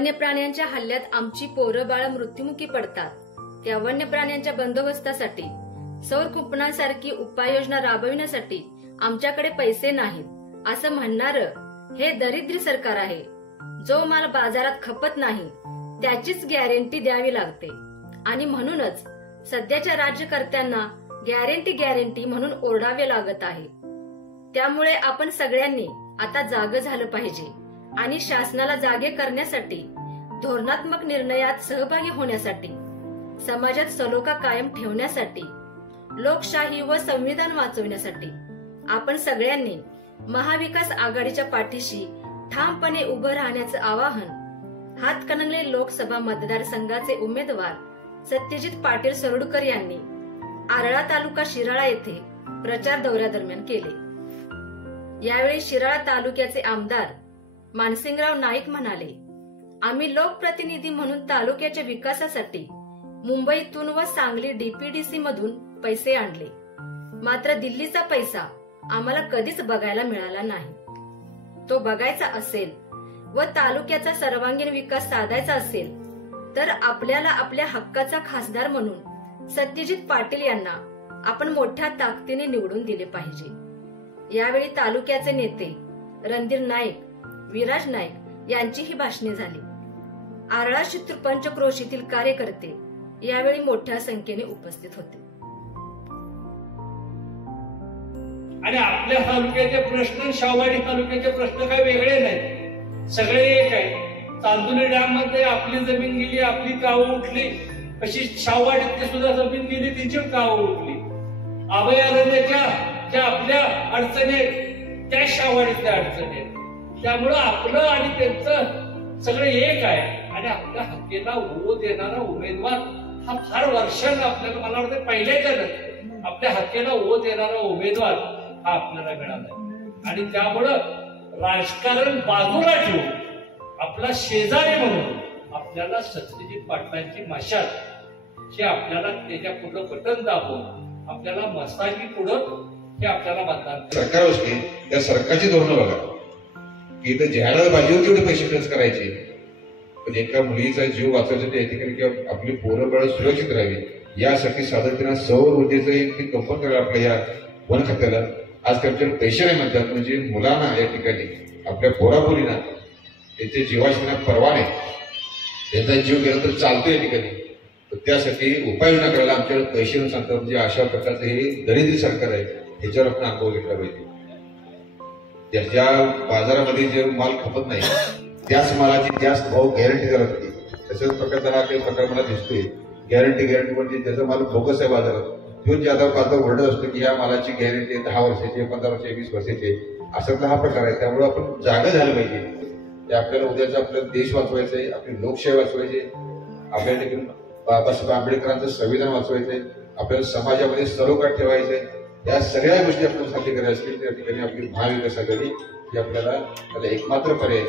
वन्य प्राण्यांच्या हल्ल्यात आमची पोरं बाळ मृत्युमुखी पडतात, त्या वन्य प्राण्यांच्या बंदोबस्तासाठी सौर कुंपणासारखी उपाययोजना राबविण्यासाठी आमच्याकडे पैसे नाहीत असं म्हणणारं हे दरिद्री सरकार आहे. जो माल बाजारात खपत नाही त्याचीच गॅरंटी द्यावी लागते आणि म्हणूनच सध्याच्या राज्यकर्त्यांना गॅरंटी म्हणून ओरडावे लागत आहे. त्यामुळे आपण सगळ्यांनी आता जागं झालं पाहिजे आणि शासनाला जागे करण्यासाठी, धोरणात्मक निर्णयात सहभागी होण्यासाठी, समाजात सलोखा कायम ठेवण्यासाठी, लोकशाही व संविधान वाचवण्यासाठी आपण सगळ्यांनी महाविकास आघाडीच्या पाठीशी ठामपणे उभं राहण्याचं आवाहन हातकणंगले लोकसभा मतदारसंघाचे उमेदवार सत्यजित पाटील सरोडकर यांनी आरळा तालुका शिराळा येथे प्रचार दौऱ्यादरम्यान केले. यावेळी शिराळा तालुक्याचे आमदार मानसिंगराव नाईक म्हणाले, आम्ही लोकप्रतिनिधी म्हणून तालुक्याच्या विकासासाठी मुंबईतून व सांगली डीपीडीसी मधून पैसे आणले, मात्र दिल्लीचा पैसा आम्हाला कधीच बघायला मिळाला नाही. तो बघायचा असेल व तालुक्याचा सर्वांगीण विकास साधायचा असेल तर आपल्याला आपल्या हक्काचा खासदार म्हणून सत्यजित पाटील यांना आपण मोठ्या ताकदीने निवडून दिले पाहिजे. यावेळी तालुक्याचे नेते रणधीर नाईक, विराज नाईक यांचीही भाषणे झाली. आरळा शितूर पंचक्रोशीतील कार्यकर्ते यावेळी मोठ्या संख्येने उपस्थित होते. आणि आपल्या तालुक्याचे प्रश्न, शाहूवाडी तालुक्याचे प्रश्न काही वेगळे नाहीत, सगळे एक आहे. चांदोली डॅम मध्ये आपली जमीन गेली, आपली गावं उठली, अशी शाहूवाडीतली सुद्धा जमीन गेली, तिची गावं उठली. अभयारण्याच्या ज्या आपल्या अडचणी आहेत त्या शाहूवाडीतल्या अडचणी आहेत. त्यामुळं आपलं आणि त्यांचं सगळे एक आहे आणि आपल्या हक्कीला हो देणारा उमेदवार हा फार वर्षानं आपल्याला, मला वाटतं पहिल्याच्यानं आपल्या हक्कीला हो देणारा उमेदवार हा आपल्याला मिळाला. आणि त्यामुळं राजकारण बाजूला ठेवून आपला शेजारी म्हणून आपल्याला सत्यजित पाटलांची मशाल हे आपल्याला त्याच्या पुढं बटन दाबून आपल्याला मस्ताकी पुढं हे आपल्याला मतदान सरकार असते. त्या सरकारची धोरणं बघा की इथं ज्याला पाहिजे तेवढे पैसे खर्च करायचे, पण एका मुलीचा जीव वाचवायचा त्या ठिकाणी किंवा आपली पोरं बाळ सुरक्षित राहावी यासाठी साधारण सौर ऊर्जेचं एक कंपन करायला आपल्या या वन खात्याला. आज त्यांच्याकडे पैसे नाही म्हणतात, म्हणजे मुलांना या ठिकाणी आपल्या पोरापोरींना त्यांच्या जीवाशी परवा नाही, त्यांचा जीव गेला तर चालतो या ठिकाणी. तर त्यासाठी उपाययोजना करायला आमच्याकडे पैसे न सांगतात, म्हणजे अशा प्रकारचं हे दरिद्री सरकार आहे, ह्याच्यावर आपण अनुभव घेतला पाहिजे. ज्या बाजारामध्ये जे माल खपत नाही त्याच मालाची जास्त भाव गॅरंटी द्यायला लागते. तशाच प्रकारचा हा काही प्रकार मला दिसतोय. गॅरंटी म्हणजे त्याचा माल बोगस आहे बाजारात, तो ज्यादा पाहता ओरडत असतो की या मालाची गॅरंटी 10 वर्षाची, 15 वर्षाची, 20 वर्षाची, असातला हा प्रकार आहे. त्यामुळे आपण जागा झालं पाहिजे. ते आपल्याला उद्याचं आपला देश वाचवायचं आहे, आपली लोकशाही वाचवायची आहे, आपल्या ठिकाणी बाबासाहेब आंबेडकरांचं संविधान वाचवायचं आहे, आपल्याला समाजामध्ये सलोखा ठेवायचं आहे. या सगळ्या गोष्टी आपल्याला साध्य करायच्या असतील त्या ठिकाणी आपली महाविकास आघाडी ही आपल्याला एकमात्र पर्याय